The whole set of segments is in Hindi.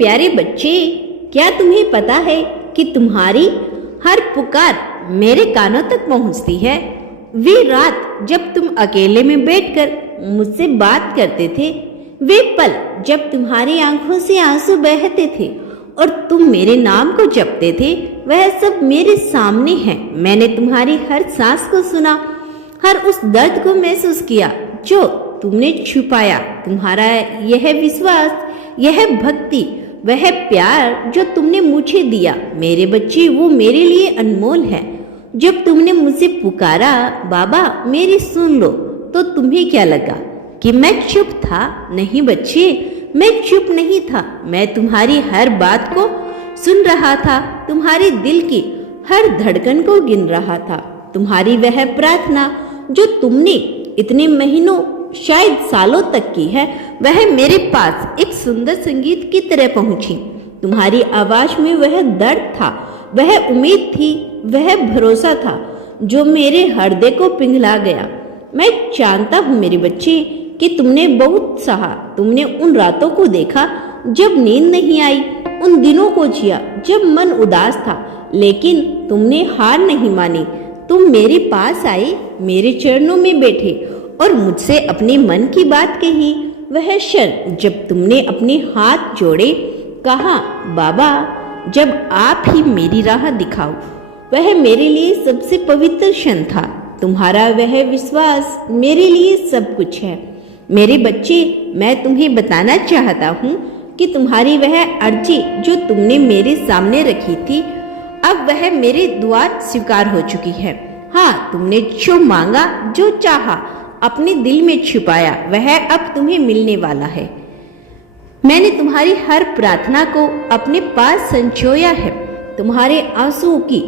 प्यारे बच्चे, क्या तुम्हें पता है कि तुम्हारी हर पुकार मेरे कानों तक पहुंचती है? वे रात जब तुम अकेले में बैठकर मुझसे बात करते थे, वे पल जब तुम्हारी आंखों से आंसू बहते थे और तुम मेरे नाम को जपते थे, वह सब मेरे सामने है। मैंने तुम्हारी हर सांस को सुना, हर उस दर्द को महसूस किया जो तुमने छुपाया। तुम्हारा यह विश्वास, यह भक्ति, वह प्यार जो तुमने मुझे दिया मेरे बच्चे, वो मेरे लिए अनमोल है। जब तुमने मुझे पुकारा, बाबा मेरी सुन लो, तो तुम्हें क्या लगा कि मैं चुप था? नहीं बच्चे, मैं चुप नहीं था। मैं तुम्हारी हर बात को सुन रहा था, तुम्हारे दिल की हर धड़कन को गिन रहा था। तुम्हारी वह प्रार्थना जो तुमने इतने महीनों, शायद सालों तक की है, वह मेरे पास एक सुंदर संगीत की तरह पहुंची। तुम्हारी आवाज में वह दर्द था, वह उम्मीद थी, वह भरोसा था जो मेरे हृदय को पिघला गया। मैं जानता हूँ मेरे बच्चे कि तुमने बहुत सहा। तुमने उन रातों को देखा जब नींद नहीं आई, उन दिनों को जिया जब मन उदास था, लेकिन तुमने हार नहीं मानी। तुम मेरे पास आए, मेरे चरणों में बैठे और मुझसे अपने मन की बात कही। वह क्षण जब तुमने अपने हाथ जोड़े, कहा बाबा जब आप ही मेरी राह दिखाओ, वह मेरे लिए सबसे पवित्र क्षण था। तुम्हारा वह विश्वास मेरे लिए सब कुछ है। मेरे बच्चे, मैं तुम्हें बताना चाहता हूँ कि तुम्हारी वह अर्जी जो तुमने मेरे सामने रखी थी, अब वह मेरे द्वार स्वीकार हो चुकी है। हाँ, तुमने जो मांगा, जो चाहा, अपने दिल में छुपाया, वह अब तुम्हें मिलने वाला है। मैंने तुम्हारी हर प्रार्थना को अपने पास संजोया है। तुम्हारे आंसुओं की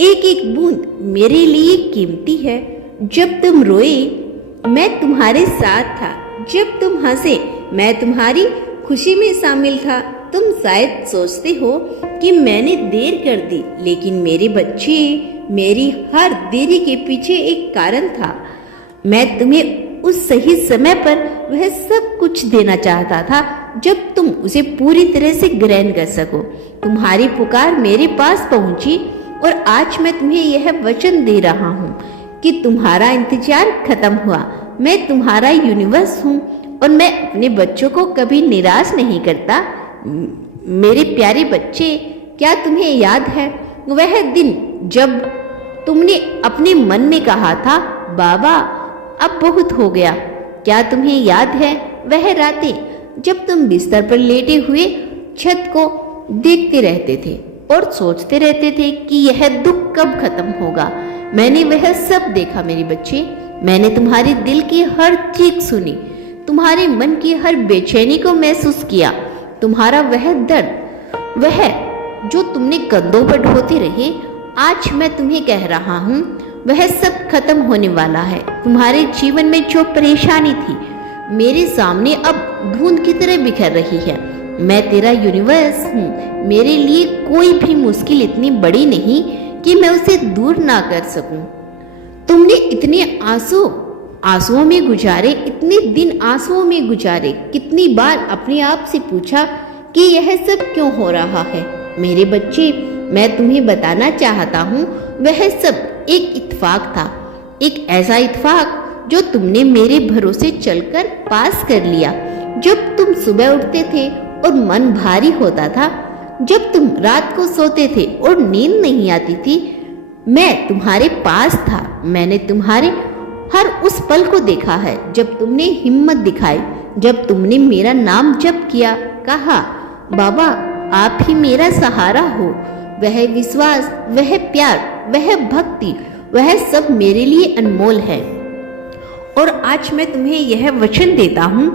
एक एक बूंद मेरे लिए कीमती है। जब तुम रोए, मैं तुम्हारे साथ था। जब तुम हंसे, मैं तुम्हारी खुशी में शामिल था। तुम शायद सोचते हो कि मैंने देर कर दी, लेकिन मेरे बच्चे, मेरी हर देरी के पीछे एक कारण था। मैं तुम्हें उस सही समय पर वह सब कुछ देना चाहता था जब तुम उसे पूरी तरह से ग्रहण कर सको। तुम्हारी पुकार मेरे पास पहुंची और आज मैं तुम्हें यह वचन दे रहा हूँ कि तुम्हारा इंतजार खत्म हुआ। मैं तुम्हारा यूनिवर्स हूँ और मैं अपने बच्चों को कभी निराश नहीं करता। मेरे प्यारे बच्चे, क्या तुम्हें याद है वह दिन जब तुमने अपने मन में कहा था, बाबा अब बहुत हो गया? क्या तुम्हें याद है वह रातें जब तुम बिस्तर पर लेटे हुए छत को देखते रहते थे और सोचते रहते थे कि यह दुख कब खत्म होगा? मैंने वह सब देखा मेरे बच्चे। मैंने तुम्हारे दिल की हर चीख सुनी, तुम्हारे मन की हर बेचैनी को महसूस किया। तुम्हारा वह दर्द, वह जो तुमने कंधों पर ढोते रहे, आज मैं तुम्हें कह रहा हूँ वह सब खत्म होने वाला है। तुम्हारे जीवन में जो परेशानी थी, मेरे सामने अब धुंध की तरह बिखर रही है। मैं तेरा यूनिवर्स हूँ। मेरे लिए कोई भी मुश्किल इतनी बड़ी नहीं कि मैं उसे दूर ना कर सकूं। तुमने इतने आंसुओं में गुजारे, इतने दिन आंसुओं में गुजारे। कितनी बार अपने आप से पूछा कि यह सब क्यों हो रहा है? मेरे बच्चे, मैं तुम्हें बताना चाहता हूँ, वह सब एक इत्तेफाक था। एक ऐसा इत्तेफाक जो तुमने मेरे भरोसे चलकर पास कर लिया। जब तुम सुबह उठते थे और मन भारी होता था, जब तुम रात को सोते थे और नींद नहीं आती थी, मैं तुम्हारे पास था। मैंने तुम्हारे हर उस पल को देखा है जब तुमने हिम्मत दिखाई, जब तुमने मेरा नाम जप किया, कहा बाबा आप ही मेरा सहारा हो। वह विश्वास, वह प्यार, वह भक्ति, वह सब मेरे लिए अनमोल है। और आज मैं तुम्हें यह वचन देता हूँ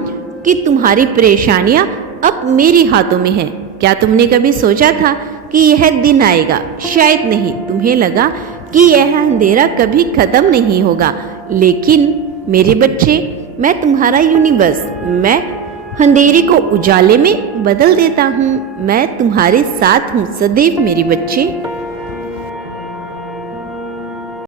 कि तुम्हारी परेशानियां अब मेरे हाथों में हैं। क्या तुमने कभी सोचा था कि यह दिन आएगा? शायद नहीं। तुम्हें लगा कि यह अंधेरा कभी खत्म नहीं होगा, लेकिन मेरे बच्चे, मैं तुम्हारा यूनिवर्स, मैं अंधेरे को उजाले में बदल देता हूँ। मैं तुम्हारे साथ हूँ सदैव मेरे बच्चे।